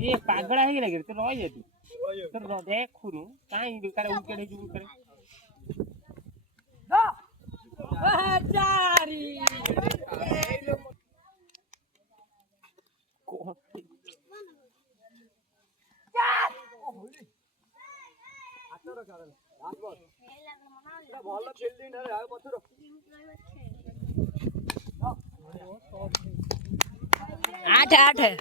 ये पागड़ा है कि तो रह जाती तो देखुनु काई बेकार विकेट हे जु करे चारी ଭଲ ଫିଲ୍ଡିଂ ରେ ଆଉ ପଛର 8 50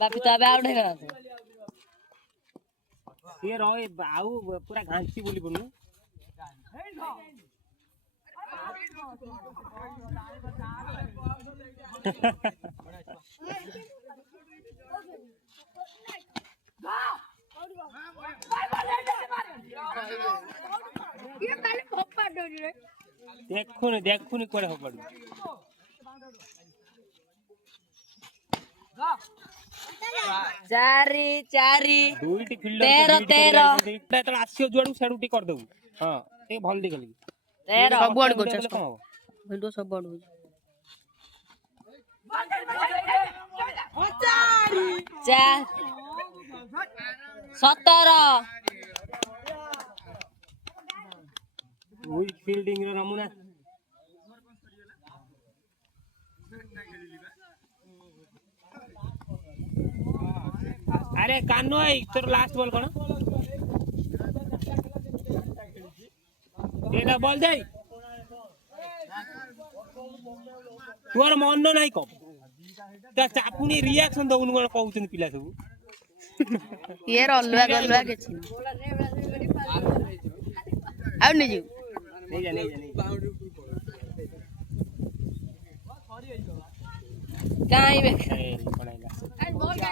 बाकी तो आउट है ना ये रहे आउ पूरा घांची बोली पड़नु देखुन कोड़े हो पड़ू चारी चारी दुईटी फील्डर 13 तो आसियो जोडू सेडूटी कर दऊ हां ए भल दी गली 13 सब बड़ गोछ वीडियो सब बड़ हो चार 17 वही फील्डिंग रे नमूना अरे कानो आई तोर लास्ट बॉल कोन एटा बॉल जाई तोर मन नाही को त चापुनी रिएक्शन दउन कोन कहउछन पिला सब ये गलवा के छी आ नहीं जी नहीं जा काई बे पड़ेगा बॉल का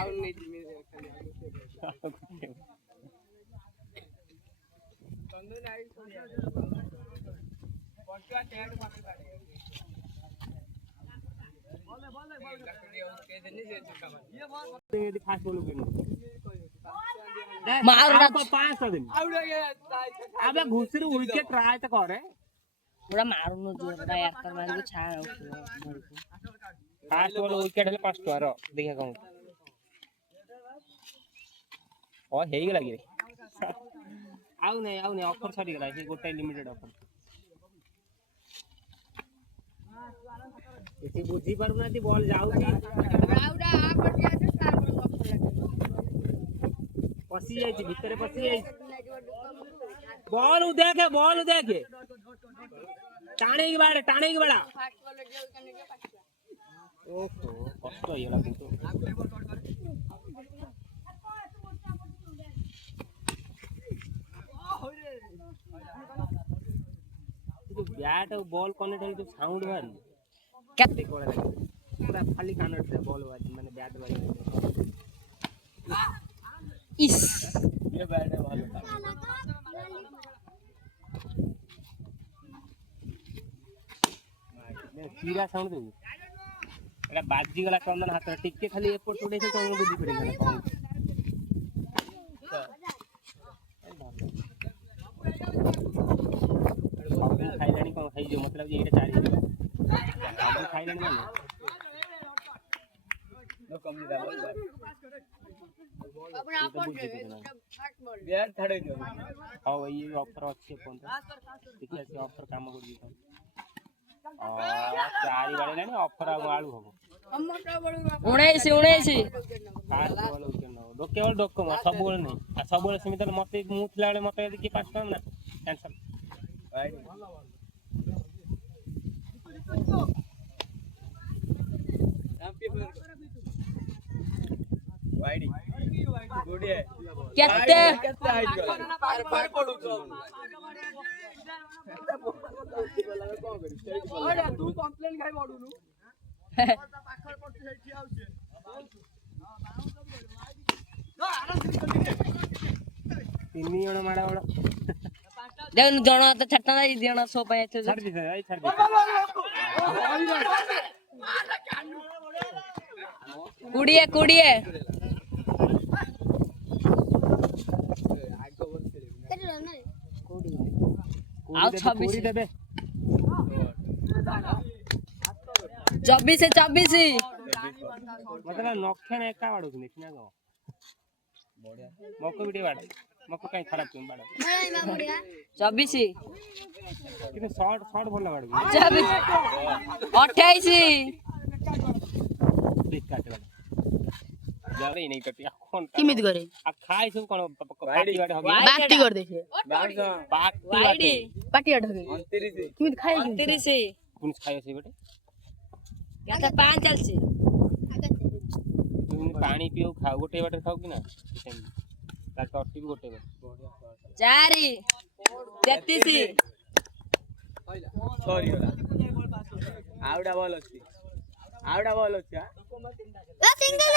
मार को 5 दिन अबे घुसरू विकेट ट्राई तो करे पूरा मारू न जो बड़ा यार कर मान को छा फास्ट बॉल विकेट हेले 5 टुआर देखा कहूं ओ हेई गेला कि आउ नहीं ऑफर सरी गेला से गोटे लिमिटेड ऑफर इति बुझी पारु ना बॉल जाउची राउडा आ पटिया से स्टार बॉल ऑफर लगे पसी जाई भीतर पसी जाई बॉल देखे टाणे की बाड़ा फास्ट बॉल जो कने जो पटिया ओहो कष्ट होइला तो बैट और बॉल कनेक्ट है तो साउंड बारी क्या देखो पूरा खाली कनेक्ट है बॉल बाजी माने बैट बाजी इस ये बैट है भालो मैं सीधा साउंड दे एटा बाजी गला चंदन हाथ टिके खाली एपोर्ट उड़े से तो बुझी पड़ेगा खाइलानी कौन खाई जो मतलब ये एटा 4 सब खाइलानी माने नो कम नहीं दाबो अपना आप फास्ट बॉल यार थड़े जो हां ये ऑफर अच्छे फोन देखिए ऐसे ऑफर काम कर दी चारि वाले नहीं ऑफर आलू हो हम मोटा बड़ 19 फास्ट बॉल उके न दो केवल डोको सब बोल नहीं सब बोल समित मते मुथला वाले मते कि 5 टाइम ना कैंसल वाइडी गुडी है केते हाइट पार पडू तो अरे तू कंप्लेन काई पडुनु पाखर पडती से ठिया होचे तीन जण माडा वाला देन जण तो छटना दी जण सो पे छाड़ दे भाई छाड़ दे कुड़िए कुड़िए कुड़ी ଆଉ 26 24 ମତେ ନା ନଖେଣ ଏକା ବାଡୁଛନ୍ତି ସିନା କହ ମକୁ ବି ଟିକେ ବାଡ ମକୁ କାଇଁ ଖରାପ ତୁମ ବାଡ 24 କିନ୍ତୁ ଶର୍ଟ ଭଲ ବାଡୁ 28 କାଟେ ବାଡ ଯାରେ ନେଇ କଟି କେମିତି करे आ खाई सब कोन पार्टी बाटे होगी ବାଟି କରି ଦେଖେ पार्टी वाइडी ପାଟି ଆଠ କେମିତି ଖାଏ 29 कुन खायो से बाटे गाथा 5 चलसी तुम पानी पियो खाओ गोटे बाटे खाओ कि ना सेम ता टट्टी भी गोटे बाटे 4 33 सॉरी होला आउडा बॉल अछि सिंगल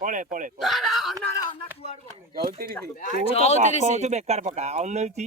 पळे 34 तू तो बेकार पका अन्नैती